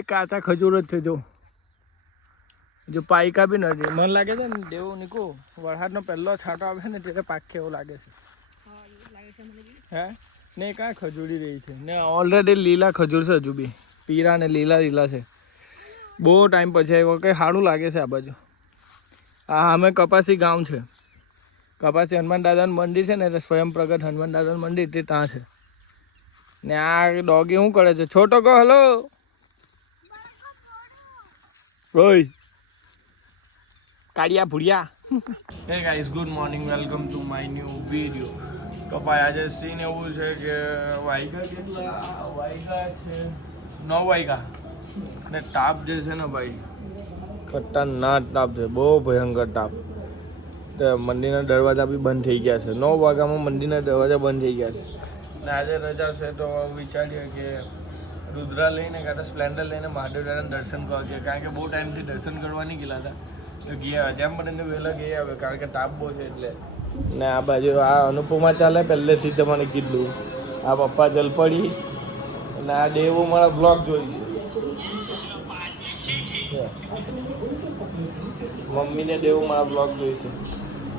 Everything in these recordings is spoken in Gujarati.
બી કાચા ખજૂર જ છે જો પાયકા બી નથી. મને લાગે છે ને દેવું નીકળો વરસાદનો પહેલો છાંટો આવે ને ત્યારે પાકે એવું લાગે છે. હે ને કાં ખજૂરી રહી છે ને ઓલરેડી લીલા ખજૂર છે હજુ બી પીળા ને લીલા છે. બહુ ટાઈમ પછી આવ્યો કંઈ સારું લાગે છે આ બાજુ. હા અમે કપાસી ગામ છે. કપાસી હનુમાન દાદાનું મંદિર છે ને એટલે સ્વયં પ્રગટ હનુમાન દાદાનું મંદિર તે ત્યાં છે. ને આ ડોગી શું કરે છે? છોટો કહો હલો રોય કાળિયા ભૂડિયા. Hey guys good morning, welcome to my new video. તો ભાઈ આજે સીન એવું છે કે વાગ્યા છે 9 વાગ્યા ને તાપ જે છે ને ભાઈ ખતરનાક તાપ છે, બહુ ભયંકર તાપ. તો મંદિરના દરવાજા બી બંધ થઈ ગયા છે. 9 વાગ્યામાં મંદિરના દરવાજા બંધ થઈ ગયા છે ને આજે રજા છે તો વિચારીએ કે રુદ્રા લઈને કાં તો સ્પ્લેન્ડર લઈને મહાદેવ દાદાના દર્શન કરવા ગયા, કારણ કે બહુ ટાઈમથી દર્શન કરવા નહીં ગયેલા હતા. તો ગયા જેમ બને વહેલા ગયા આવે કારણ કે તાપ બહુ છે એટલે. ને આ બાજુ આ અનુપમા ચાલે પહેલેથી તમારે કીધું. આ પપ્પા જલપડી અને આ દેવો મારા બ્લોગ જોઈ છે. મમ્મીને દેવું મારા બ્લોગ જોઈ છે.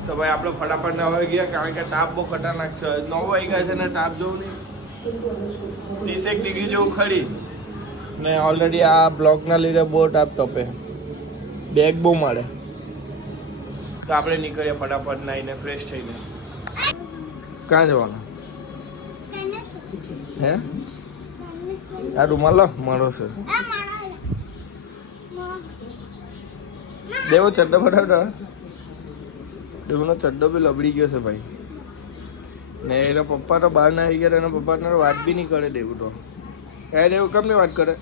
તો ભાઈ આપણે ફટાફટ ના હવે ગયા કારણ કે તાપ બહુ ખતરનાક છે. 9 વાગ્યા છે ને તાપ જોવું નહીં 30 ડિગ્રી જેવું ખરી ને ઓલરેડી આ બ્લોકના લીધે બહુ તાપ તપે, બેગ બહુ મળે. તો આપણે નીકળીએ ફટાફટ નાહીને ફ્રેશ થઈને. ક્યાં જવાનું? હે આ રૂમાલ લો મારો છે. દેવો ચડ્ડો બટાટો દેવનો ચડ્ડો બી લબડી ગયો છે ભાઈ. ને એના પપ્પા તો બહાર ના આવી ગયા, એના પપ્પાને વાત બી નહીં કરે દેવું તો. એ દેવું કેમ ની વાત કરે?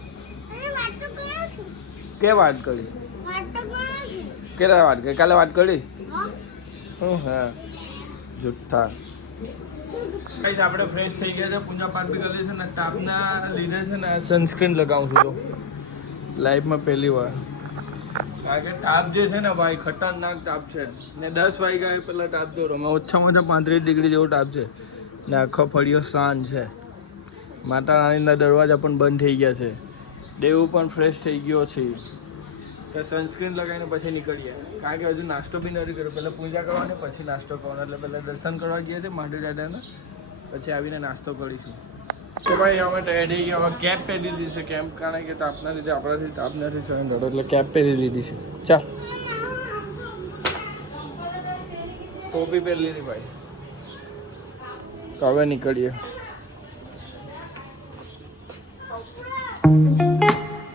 કે વાત કરી? કેટલા વાત કરી? કાલે વાત કરી? હા જુઠ્ઠા. આપણે ફ્રેશ થઈ ગયા છે, પૂજા પાઠ બી કરી છે ને તાપના લીધે છે ને સનસ્ક્રીન લગાવું છું તો લાઈફમાં પહેલી વાર. કારણ કે તાપ જે છે ને ભાઈ ખતરનાક તાપ છે ને 10 વાગ્યા પહેલાં તાપ જોરો ઓછામાં ઓછા 35 ડિગ્રી જેવો તાપ છે ને આખો ફળિયો શાંત છે. માતા રાણીના દરવાજા પણ બંધ થઈ ગયા છે. દેવું પણ ફ્રેશ થઈ ગયો છે. તો સનસ્ક્રીન લગાવીને પછી નીકળીએ કારણ કે હજુ નાસ્તો બી નથી કર્યો. પહેલાં પૂજા કરવાની પછી નાસ્તો કરવાનો, એટલે પહેલાં દર્શન કરવા ગયા છે મહાદેવ દાદાના, પછી આવીને નાસ્તો કરીશું. તો ભાઈ અમે તૈયાર થઈ ગયા. હવે કેપ પહેરી લીધી છે, કેમ કારણ કે તાપના લીધે આપણાથી તાપ નથી સહન થતો એટલે કેપ પહેરી લીધી છે. ચાલ ટોપી પહેરી લીધી ભાઈ. તો હવે નીકળીએ.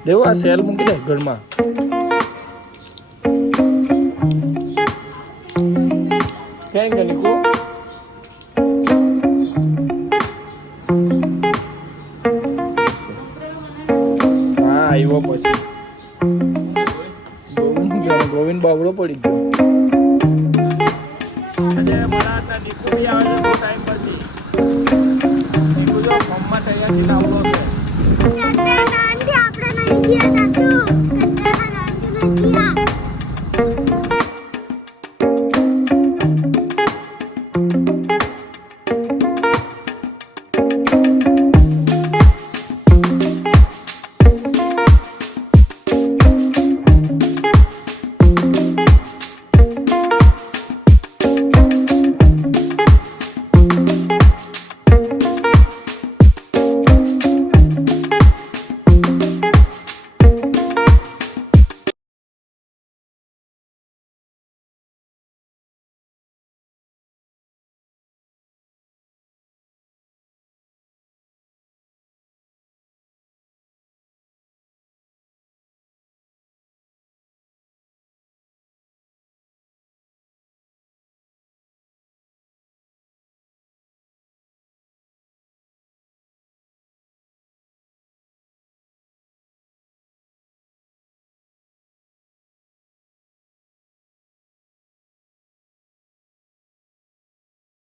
દેવો આ સેલ મૂકી દે ઘરમાં. ક્યાં ગયા નીકળો? હા આવ્યો પછી ગોવિંદ બાબરો પડી ગયો. દીકરી આવે છે ટાઈમ પછી. દીકરી મમ્મા તૈયારી આવડો છે.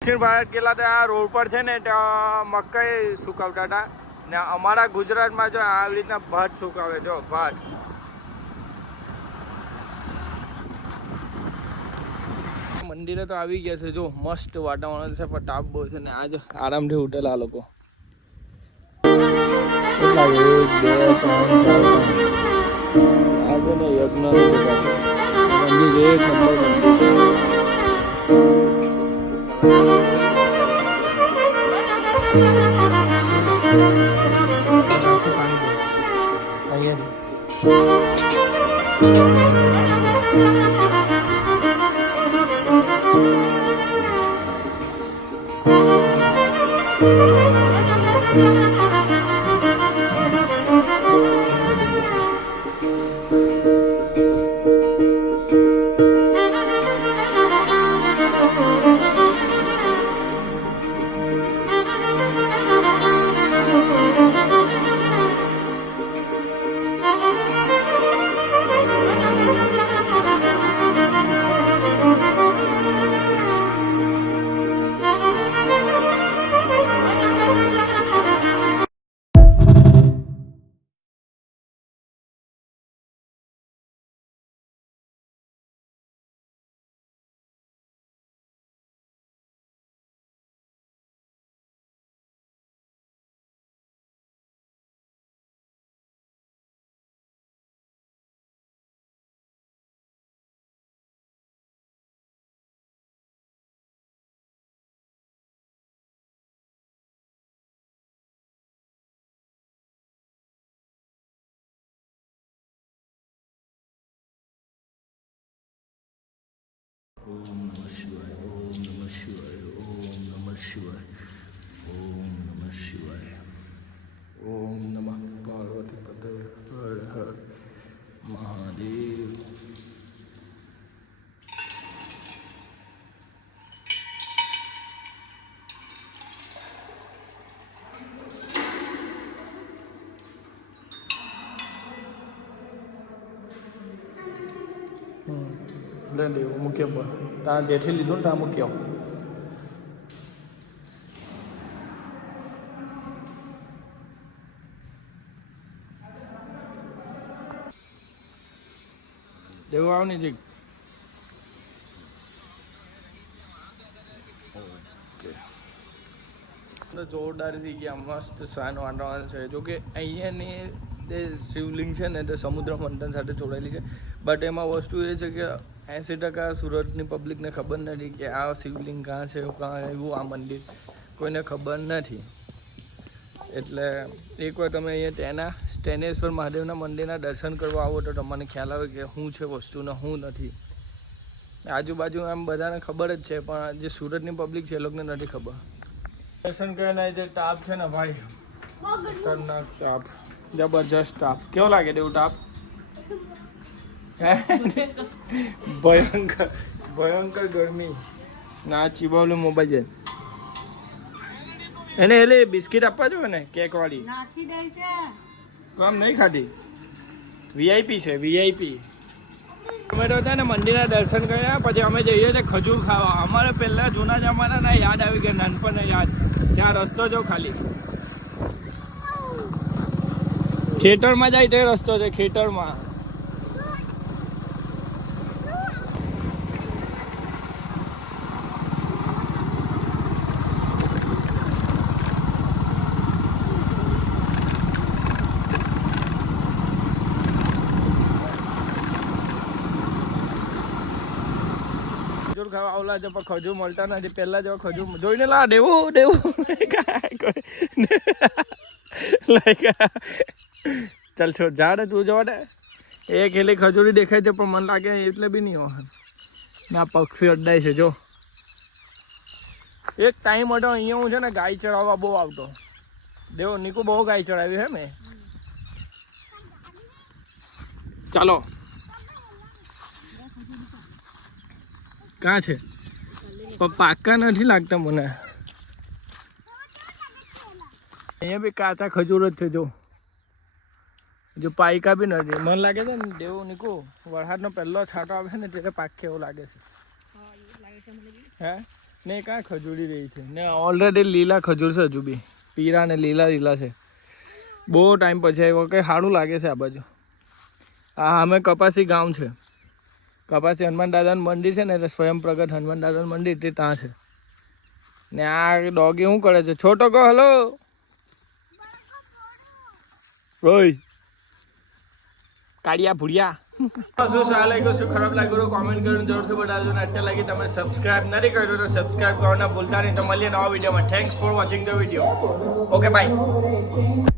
દક્ષિણ ભારત ગયેલા ત્યાં રોડ પર છે ને ત્યાં મકાઈ સુકાવતા હતા ને અમારા ગુજરાતમાં જો આવી રીતના ભાત સુકાવે જો ભાત. મંદિરે તો આવી ગયા છે જો મસ્ત વાતાવરણ છે પણ તાપ બહુ છે ને આજ આરામથી ઉઠેલા આ લોકો. કેટલા 1 2 3 4 આજે ને યજ્ઞ મંદિર એક નંબર ઓમ નમઃ શિવાય ઓમ નમઃ શિવાય ઓમ નમઃ શિવાય ઓમ નમઃ શિવાય ઓમ નમઃ પાર્વતી પતે હર હર મહાદેવ. લે લેવું મૂક્યો પણ ત્યાં જેઠી લીધું ને ત્યાં મૂક્યો. દેવું આવ ની જીક. જોરદાર થઈ ગયા, મસ્ત શાન વાતાવરણ છે. જોકે અહીંયાની જે શિવલિંગ છે ને તે સમુદ્ર મંથન સાથે જોડાયેલી છે, બટ એમાં વસ્તુ એ છે કે 80% સુરતની પબ્લિકને ખબર નથી કે આ શિવલિંગ ક્યાં છે, કાં આવ્યું આ મંદિર, કોઈને ખબર નથી. એટલે એકવાર તમે અહીંયા તેના સ્ટેનેશ્વર મહાદેવના મંદિરના દર્શન કરવા આવો તો તમને ખ્યાલ આવે કે શું છે વસ્તુને શું નથી. આજુબાજુ આમ બધાને ખબર જ છે, પણ જે સુરતની પબ્લિક છે એ લોકોને નથી ખબર. દર્શન કરીને જે તાપ છે ને ભાઈ, ખતરનાક તાપ, જબરજસ્ત તાપ. કેવો લાગે દેવું તાપ? ભયંકર ભયંકર ગરમી. ના ચીબાવલું મોબાઈલ છે એને, એટલે બિસ્કિટ આપવા જોઈએ ને કેક વાળી, આમ નહીં ખાધી. વીઆઈપી છે વીઆઈપી. અમે તો છે ને મંદિરના દર્શન કર્યા, પછી અમે જઈએ છીએ ખજૂર ખાવા. અમારે પહેલાં જૂના જમાનાના યાદ આવી ગયા, નાનપણના યાદ. ત્યાં રસ્તો જો ખાલી ખેતરમાં જાય તે રસ્તો છે, ખેતરમાં. ખજૂર ખાવા આવલા છે, પણ ખજૂર મળતા નથી. પહેલા જેવા ખજૂર જોઈને લા દેવું દેવું ચાલ છોડ જા રે, તું જવા દે. એક હેલી ખજૂરી દેખાય છે, પણ મને લાગે એટલે બી નહીં હોય. ના પક્ષી અડ્ડાય છે જો. એક ટાઈમ હતો અહીંયા હું છે ને ગાય ચરાવવા બહુ આવતો. દેવો નીકુ બહુ ગાય ચડાવી હે મેં. ચાલો ક્યાં છે? પણ પાકા નથી લાગતા મને. અહીંયા બી કાચા ખજૂર જ છે જો પાયકા બી નથી. મને લાગે છે ને દેવું નીકુ વરસાદનો પહેલો છાંટો આવે છે ને ત્યારે પાકે એવું લાગે છે. હે ને કાં ખજૂરી રહી છે ને, ઓલરેડી લીલા ખજૂર છે હજુ બી, પીળા ને લીલા લીલા છે. બહુ ટાઈમ પછી આવ્યો, કંઈ સારું લાગે છે આ બાજુ. હા અમે કપાસી ગામ છે, કપાસી હનુમાન દાદાનું મંદિર છે ને, એટલે સ્વયં પ્રગટ હનુમાન દાદાનું મંદિર તે ત્યાં છે. ને આ ડોગી શું કરે છે? છોટો કહો હલો રોય કાળિયા ભૂડિયા શું સારા લાગ્યો શું ખરાબ લાગ્યો કોમેન્ટ કરીને જરૂરથી બતાવજો ને અત્યારે લાગી તમે સબસ્ક્રાઇબ નથી કર્યું તો સબસ્ક્રાઇબ કરવાના ભૂલતા નહીં તો મળીએ નવા વિડીયોમાં thanks for watching the video okay bye